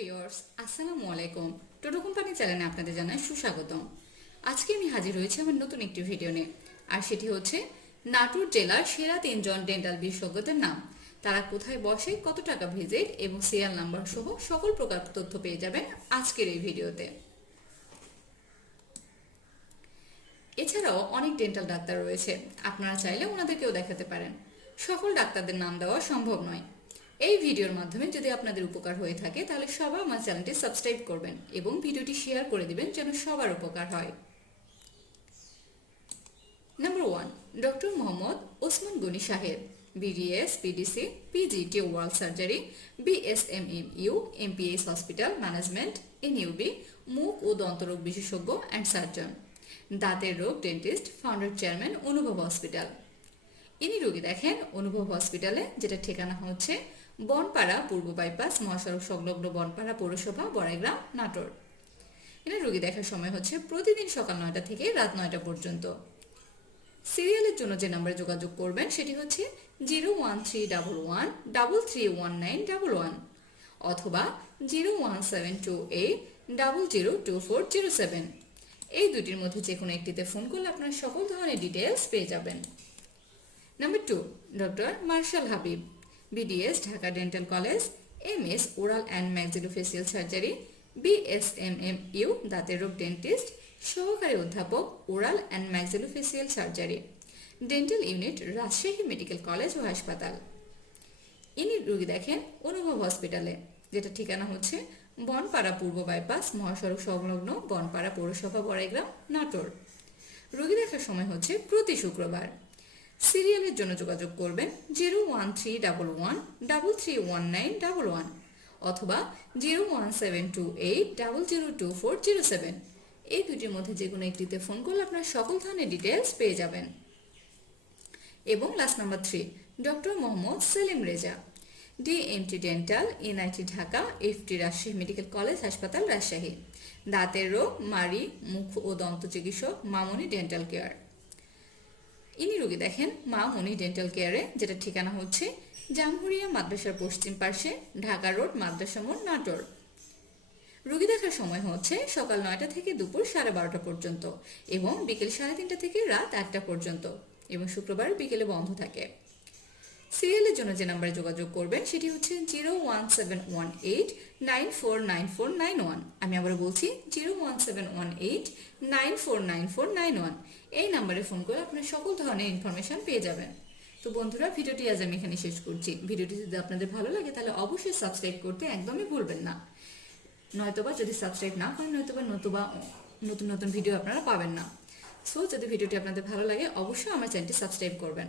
Viewers আসসালামু আলাইকুম। টোটো company চ্যানেলে আপনাদের জানাই সুস্বাগতম। আজকে আমি হাজির হয়েছি আমার নতুন একটি ভিডিও নিয়ে। আর সেটি হচ্ছে, নাটোর জেলার সেরা তিনজন ডেন্টাল বিশেষজ্ঞদের নাম। তারা কোথায় বসে, কত টাকা ভিজিট এবং সিরিয়াল নাম্বার সহ সকল প্রকার তথ্য পেয়ে যাবেন আজকের এই ভিডিওতে এছাড়াও অনেক ডেন্টাল ডাক্তার রয়েছে। আপনারা চাইলে ওনাদেরকেও দেখাতে পারেন। সকল ডাক্তারদের নাম দেওয়া সম্ভব নয়। এই ভিডিওর মাধ্যমে যদি আপনাদের উপকার হয়ে থাকে, তাহলে সবাই আমার চ্যানেলটি সাবস্ক্রাইব করবেন এবং ভিডিওটি শেয়ার করে দিবেন যেন সবার উপকার হয়। Number one doctor Mohammad Osman Gani Saheb BDS PDC PGT world surgery BSMM U MPS hospital management NUB মুখ ও দন্তরোগ বিশেষজ্ঞ অ্যান্ড সার্জন দাঁতের রোগ dentist founder chairman Anubhav hospital ইনি রোগী দেখেন, অনুভব হসপিটালে যেটা ঠিকানা হচ্ছে বনপাড়া পূর্ব বাইপাস, মহাসড়ক সংলগ্ন বনপাড়া পৌরসভা, বড়াইগ্রাম, নাটোর। এনার রোগী দেখার সময় হচ্ছে প্রতিদিন সকাল নয়টা থেকে রাত নয়টা পর্যন্ত। সিরিয়ালের জন্য যে নাম্বারে যোগাযোগ করবেন সেটি হচ্ছে zero one three double one double three one nine double one অথবা zero one seven two eight double zero two four zero seven. এই দুটির মধ্যে যে কোনো একটিতে ফোন করলে আপনার সকল ধরনের ডিটেলস পেয়ে যাবেন। Number two, doctor Marshal Habib. BDS Dhaka dental college M S oral and maxillofacial surgery BSMM U দাঁতের রোগ ডেন্টিস্ট সহকারী অধ্যাপক oral and maxillofacial surgery dental unit Rajshahi medical college ও হাসপাতাল ইনি রোগী দেখেন অনুভব হসপিটালে, যেটা ঠিকানা হচ্ছে বনপাড়া পূর্ব বাইপাস, মহাসড়ক সংলগ্ন বনপাড়া পৌরসভা বড়াইগ্রাম, নাটোর। রোগী দেখার সময় হচ্ছে প্রতি শুক্রবার। সিরিয়ালের জন্য যোগাযোগ করবেন zero one three double one double three one nine double one অথবা zero one seven two eight double zero two four zero seven. এই দুটির মধ্যে যে কোনো একটিতে ফোন করলে আপনার সকল ধরনের ডিটেলস পেয়ে যাবেন। এবং last number three doctor Mohammad Selim Reza DMT dental NIT Dhaka FT Rajshahi medical college হাসপাতাল রাজশাহী দাঁতের রোগ মারি মুখ ও দন্ত চিকিৎসক, মামনি ডেন্টাল কেয়ার ইনি রোগী দেখেন, মা মনি ডেন্টাল কেয়ারে যেটা ঠিকানা হচ্ছে জামহুরিয়া মাদ্রাসার পশ্চিম পার্শ্বে ঢাকা রোড, মাদ্রাসা মোড়, নাটোর। রোগী দেখার সময় হচ্ছে সকাল নয়টা থেকে দুপুর সাড়ে বারোটা পর্যন্ত এবং বিকেল সাড়ে তিনটা থেকে রাত আটটা পর্যন্ত এবং শুক্রবার বিকেলে বন্ধ থাকে। সিরিয়ালের জন্য যে নাম্বারে যোগাযোগ করবেন, সেটি হচ্ছে zero one seven one eight nine four nine four nine one আমি আবার বলছি zero one seven one eight nine four nine four nine one এই নাম্বারে ফোন করে আপনার সকল ধরনের ইনফরমেশন পেয়ে যাবেন। তো বন্ধুরা, ভিডিওটি আজ আমি এখানে শেষ করছি। ভিডিওটি যদি আপনাদের ভালো লাগে, তাহলে অবশ্যই সাবস্ক্রাইব করতে একদমই ভুলবেন না। নয়তোবা যদি সাবস্ক্রাইব না করেন, নয়তোবা নতুবা নতুন নতুন ভিডিও আপনারা পাবেন না। সো যদি ভিডিওটি আপনাদের ভালো লাগে, অবশ্যই আমার চ্যানেলটি সাবস্ক্রাইব করবেন।